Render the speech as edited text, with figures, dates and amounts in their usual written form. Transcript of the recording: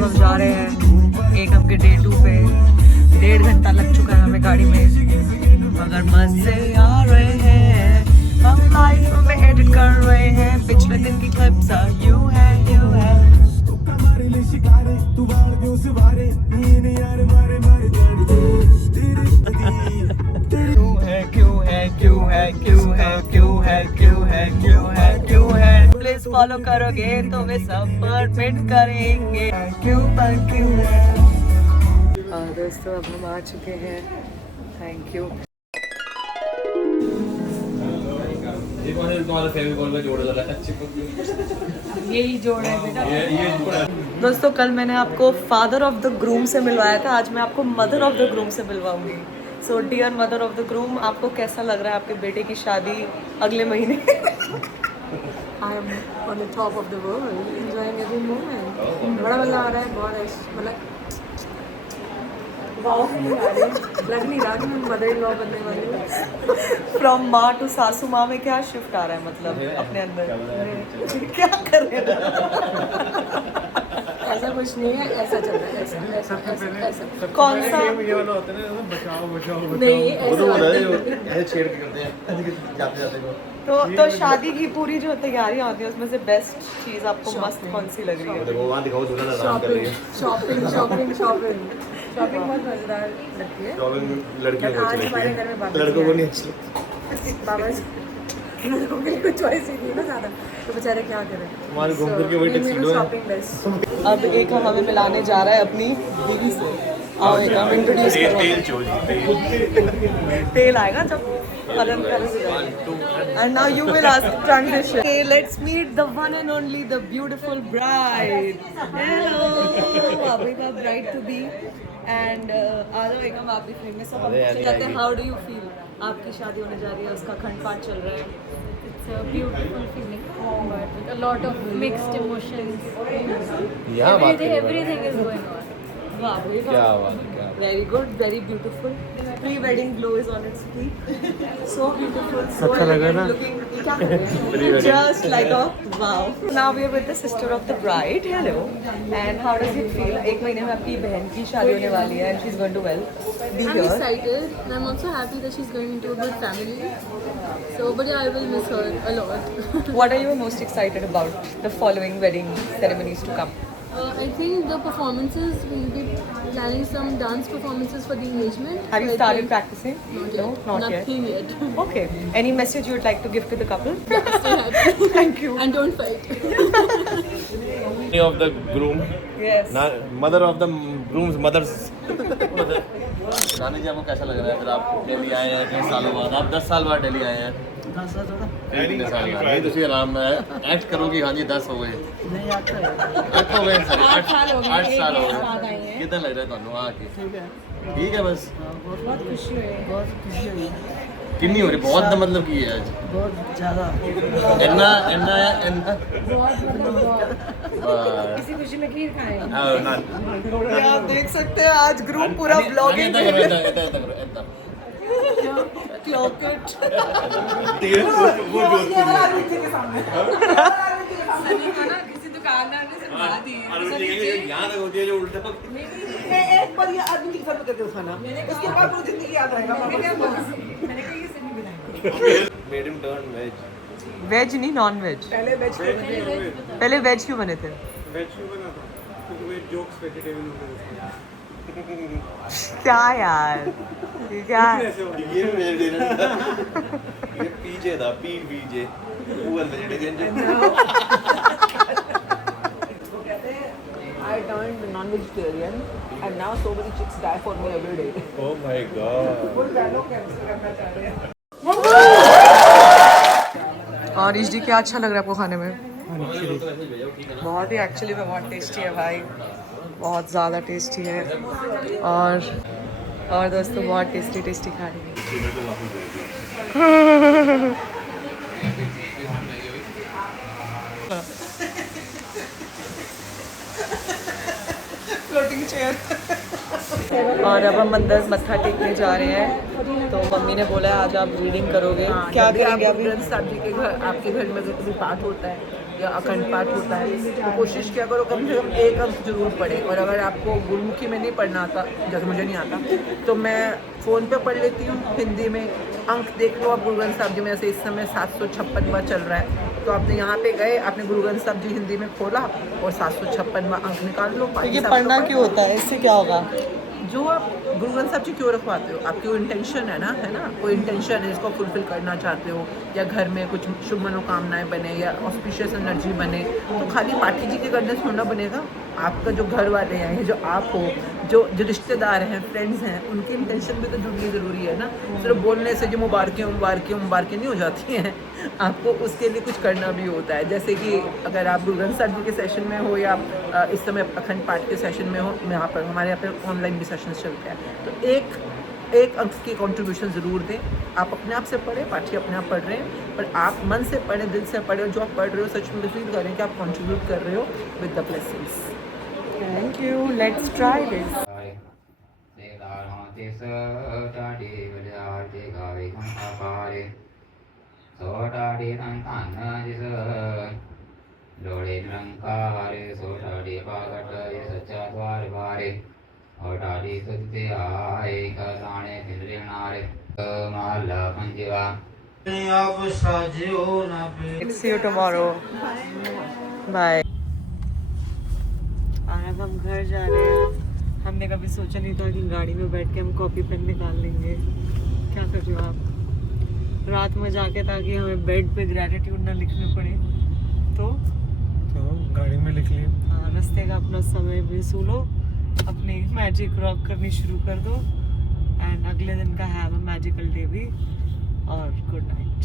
अब हम जा रहे हैं एकम के डे 2 पे। 1.5 घंटा लग चुका है हमें गाड़ी में, मगर मजे आ रहे हैं। हम लाइव में एडिट कर रहे हैं पिछले दिन की क्लिप्स। यू है क्यों है प्लीज फॉलो करोगे तो वे सपोर्ट करेंगे। क्यों है। हाँ दोस्तों, अब हम आ चुके हैं। Thank you. यही जोड़ है बेटा। दोस्तों, कल मैंने आपको फादर ऑफ द ग्रूम से मिलवाया था, आज मैं आपको मदर ऑफ द ग्रूम से मिलवाऊंगी। So dear mother of the groom, आपको कैसा लग रहा है आपके बेटे की शादी अगले महीने? I am on the top of the world, enjoying every moment. बड़ा मजा आ रहा है, बहुत मतलब लग नहीं रहा कि मैं मदर इन लॉ बनने वाली हूँ। फ्रॉम माँ टू सासू माँ में क्या शिफ्ट आ रहा है मतलब अपने अंदर? क्या कर रहे हैं? ऐसा कुछ नहीं है, ऐसा चल रहा है, ऐसा कौन सा? ये वाला होता है ना, बचाओ नहीं, ऐसे छेड़ के करते हैं जाते जाते को। तो शादी की पूरी जो तैयारियां होती है उसमें से बेस्ट चीज आपको मस्त कौन सी लग रही है? देखो वहाँ दिखाओ, दूल्हा आराम कर रही है। शॉपिंग बहुत मजेदार लगती है। शॉपिंग लड़कियों को आज अच्छी हमारे लगती घर में है, बाबा लड़कों को नहीं अच्छी लगती। बाबा जी लड़कों के लिए कुछ चॉइस ही नहीं ना ज़्यादा, तो बेचारे क्या करें। हमारे घूम फिर के वही टैक्सीडो है। Shopping best. अब एक हम हमें मिलाने जा रहा है अपनी दीदी से। आओ एक हम इंट्रोड्यूस करो। तेल आएगा जब करण and now you will ask transition. Okay, let's meet the one and only, the beautiful bride. Hello, अभी का bride to be and आ जाओ एकम, आप भी famous हो। हम पूछना चाहते हैं how do you feel? आपकी शादी होने जा रही है, उसका खंड पाठ चल रहा है। It's a beautiful feeling, but with a lot of mixed emotions. Everything is going on. वाह भाई क्या वाह, बात है, क्या very good, very beautiful. Pre-wedding glow is on its peak. So beautiful, so अच्छा लगा ना? looking. क्या कर रहे हैं? Just like a wow. Now we are with the sister of the bride. Hello. And how does it feel? एक महीने में आपकी बहन की शादी होने वाली है and she's going to be I'm here. excited and I'm also happy that she's going into a good family. So, but yeah, I will miss her a lot. What are you most excited about the following wedding ceremonies to come? I think the performances, we'll be planning some dance performances for the engagement. Have you So I started think- practicing? Not No, yet. not yet. Nothing yet. Okay. Any message you would like to give to the couple? Stay happy. Thank you. And don't fight. of the groom, Yes. mother of the groom's mothers. रानी जी, आपको कैसा लग रहा है? फिर आप दिल्ली आए हैं 10 सालों बाद, आप 10 साल बाद दिल्ली आए हैं। 10 साल बाद नहीं, तो आराम में एक्ट करोगे। हाँ जी, 10 हो गए, 8 हो गए, 8 साल हो गए। कितना लग रहा है ਤੁਹਾਨੂੰ आके? ठीक है, बस बहुत खुशी हुई। कितनी हो रही? बहुत दा मतलब की है आज? बहुत ज़्यादा। इन्ना किसी खुशी में खीर खाएं। आप देख सकते हैं आज ग्रुप पूरा ब्लॉगिंग क्लॉक इट। किसी दुकानदार ने सिखा दी। एक बार ये आदमी के साथ करके खाना, उसके बाद पूरी जिंदगी याद रहेगा। मैंने कहा ये सिर्फ नहीं बनाई। Made him turn veg. Veg नहीं, नॉन वेज। पहले वेज क्यों बने? पहले वेज क्यों बने थे? वेज क्यों बना था? क्योंकि वे जोक्स वेजिटेबल होते क्या यार, ये क्या है? ये वेजिटेरियन ये पीजे था, पीजे वो vegetarian. I turned non-vegetarian and now so many chicks die for me every day. Oh my god. और ईशजी क्या अच्छा लग रहा है आपको खाने में? बहुत ही एक्चुअली में बहुत टेस्टी है भाई, बहुत ज़्यादा टेस्टी है। और दोस्तों बहुत टेस्टी खा रही फ्लोटिंग चेयर। और अब हम अंदर मत्था टेकने जा रहे हैं, तो मम्मी ने बोला आज आप रीडिंग करोगे। क्या करेंगे अभी? ग्रंथ साहब जी के घर, आपके घर में भी पाठ होता है या अखंड पाठ होता है, तो कोशिश किया करो कम से कम एक अंक जरूर पढ़े। और अगर आपको गुरुमुखी में नहीं पढ़ना आता, जैसे मुझे नहीं आता, तो मैं फ़ोन पे पढ़ लेती हूँ हिंदी में। अंक देख लो आप गुरु ग्रंथ साहब जी में, ऐसे इस समय 756वां चल रहा है, तो आपने यहाँ पे गए, आपने गुरु ग्रंथ साहब जी हिंदी में खोला और 756वां अंक निकाल लो। तो ये पढ़ना क्यों होता है, इससे क्या होगा? जो आप गुरु ग्रंथ साहब जी क्यों रखवाते हो, आपकी वो इंटेंशन है ना, कोई इंटेंशन है इसको फुलफिल करना चाहते हो, या घर में कुछ शुभ मनोकामनाएं बने या ऑस्पिशियस एनर्जी बने, तो खाली पाठी जी के करने से थोड़ा बनेगा। आपका जो घर वाले हैं, जो आप हो, जो रिश्तेदार हैं, फ्रेंड्स हैं, उनकी इंटेंशन भी तो जुड़नी ज़रूरी है ना। सिर्फ बोलने से जो मुबारकें नहीं हो जाती हैं, आपको उसके लिए कुछ करना भी होता है। जैसे कि अगर आप गुरु ग्रंथ साहब जी के सेशन में हो या आप इस समय अखंड पाठ के सेशन में हो, यहाँ पर हमारे यहाँ पे ऑनलाइन भी सेशन चलते हैं, तो एक अंक की कंट्रीब्यूशन ज़रूर दें। आप अपने आप से पढ़ें, पाठी अपने आप पढ़ रहे हैं, पर आप मन से पढ़ें, दिल से पढ़ें, और जो आप पढ़ रहे हो सच में फील करें कि आप कंट्रीब्यूट कर रहे हो with the blessings. Thank you, let's try this. डोळे निरंकार सोटाडे पागट ये सच्चा द्वार बारे ओटाडी तुझे आए कलाने फिरनारे माला पंजवा आप साजियो ना पे। See you tomorrow. Bye. अब हम घर जा रहे हैं। हमने कभी सोचा नहीं था कि गाड़ी में बैठ के हम कॉपी पेन निकाल लेंगे। क्या कर रहे हो आप? रात में जाके, ताकि हमें बेड पे ग्रैटिट्यूड ना लिखने पड़े, तो गाड़ी में लिख लिए। हाँ, रास्ते का अपना समय भी सुनो, अपनी मैजिक रॉक करनी शुरू कर दो, एंड अगले दिन का हैव अ मैजिकल डे भी, और गुड नाइट।